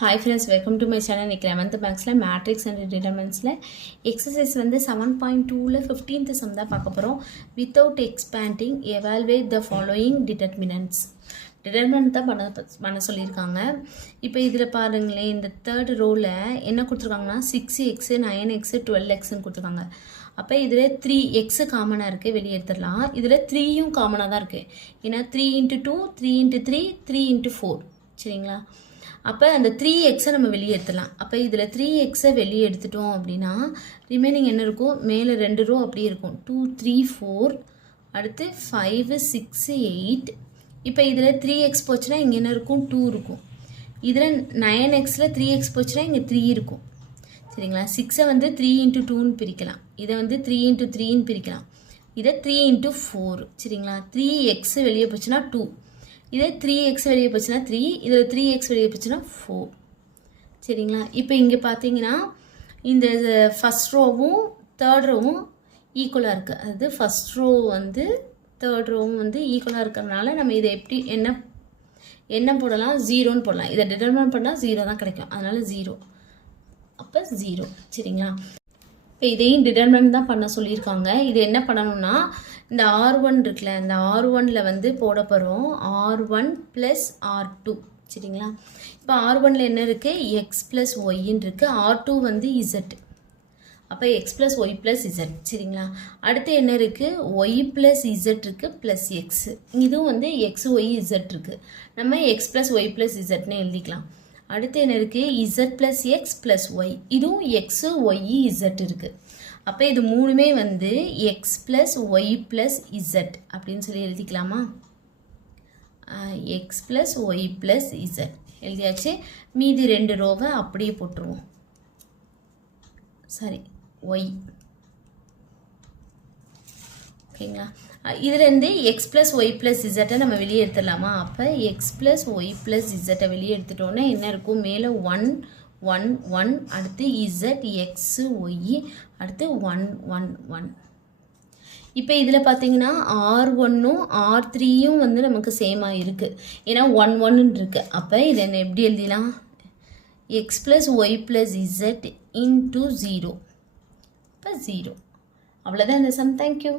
Hi friends, welcome to my channel. இன்னைக்கு 11th மேக்ஸ்ல matrix and டிட்டர்மினன்ட்ஸ்ல exercise வந்து 7.2ல 15th some தான் பார்க்க போறோம். Without expanding evaluate the following determinants. Determinant தான் பண்ண சொல்லியிருக்காங்க. இப்போ இதில் பாருங்களேன், இந்த தேர்ட் ரோவில் என்ன கொடுத்துருக்காங்கன்னா 6x 9x 12xன்னு கொடுத்துருக்காங்க. அப்போ இதில் 3x காமனாக இருக்குது, வெளியே எடுத்துடலாம். இதில் 3யும் காமனாக தான் இருக்குது. ஏன்னா 3 × 2 3 × 3 3 × 4 சரிங்களா. அப்போ அந்த 3xை நம்ம வெளியே எடுத்துடலாம். அப்போ இதில் 3xை வெளியே எடுத்துட்டோம் அப்படின்னா ரிமைனிங் என்ன இருக்கும், மேலே 2 ரோ அப்படியே இருக்கும். 2 3 4 அடுத்து 5 6 8. இப்போ இதில் 3x போச்சுன்னா இங்கே என்ன இருக்கும், 2 இருக்கும். இதில் 9xல 3x போச்சுன்னா இங்கே 3 இருக்கும் சரிங்களா. 6ஐ வந்து 3 × 2ன்னு பிரிக்கலாம், இதை வந்து 3 × 3ன்னு பிரிக்கலாம், இதை 3 × 4 சரிங்களா. 3x வெளியே போச்சுன்னா 2, இதே 3x வெளியே போச்சுன்னா 3, இதில் 3x வெளியே போச்சுன்னா 4 சரிங்களா. இப்போ இங்கே பார்த்தீங்கன்னா இந்த ஃபஸ்ட் ரோவும் தேர்ட் ரோவும் ஈக்குவலாக இருக்குது. அதாவது ஃபஸ்ட் ரோ வந்து தேர்ட் ரோவும் வந்து ஈக்குவலாக இருக்கிறதுனால நம்ம இதை எப்படி என்ன போடலாம், 0ன்னு போடலாம். இதை டிட்டர்மின் பண்ணால் 0 தான் கிடைக்கும், அதனால் 0. அப்போ 0 சரிங்களா. இப்போ இதையும் டிட்டர்மினன்ட் தான் பண்ண சொல்லியிருக்காங்க. இது என்ன பண்ணணும்னா இந்த R1 இருக்குல்ல, இந்த R1ல் வந்து போட போகிறோம் R1 + R2 சரிங்களா. இப்போ R1ல் என்ன இருக்குது, x + yன்னு இருக்குது. R2 வந்து z. அப்போ x + y + z சரிங்களா. அடுத்து என்ன இருக்குது, y + z இருக்குது ப்ளஸ் x. இதுவும் வந்து x y z இருக்குது. நம்ம x + y + zன்னு எழுதிக்கலாம். அடுத்து என்ன இருக்குது, z + x + y. இதுவும் x y z இருக்குது. அப்போ இது மூணுமே வந்து x + y + z அப்படின்னு சொல்லி எழுதிக்கலாமா. x + y + z எழுதியாச்சு. மீதி 2 ரோவை அப்படியே போட்டுருவோம். சரி, y ஓகேங்களா. இதுலேருந்து x + y + z நம்ம வெளியே எடுத்துடலாமா. அப்போ x + y + z வெளியே எடுத்துட்டோன்னே என்ன இருக்கும், மேலே 1 1 1 அடுத்து z x y அடுத்து 1 1 1. இப்போ இதில் பார்த்தீங்கன்னா R1ம் R3யும் வந்து நமக்கு சேமாக இருக்குது, ஏன்னா 1 1ன்னு இருக்குது. அப்போ இதை என்ன எப்படி எழுதிலாம், x + y + z × 0. இப்போ 0. அவ்வளோதான் இந்த சம். தேங்க்யூ.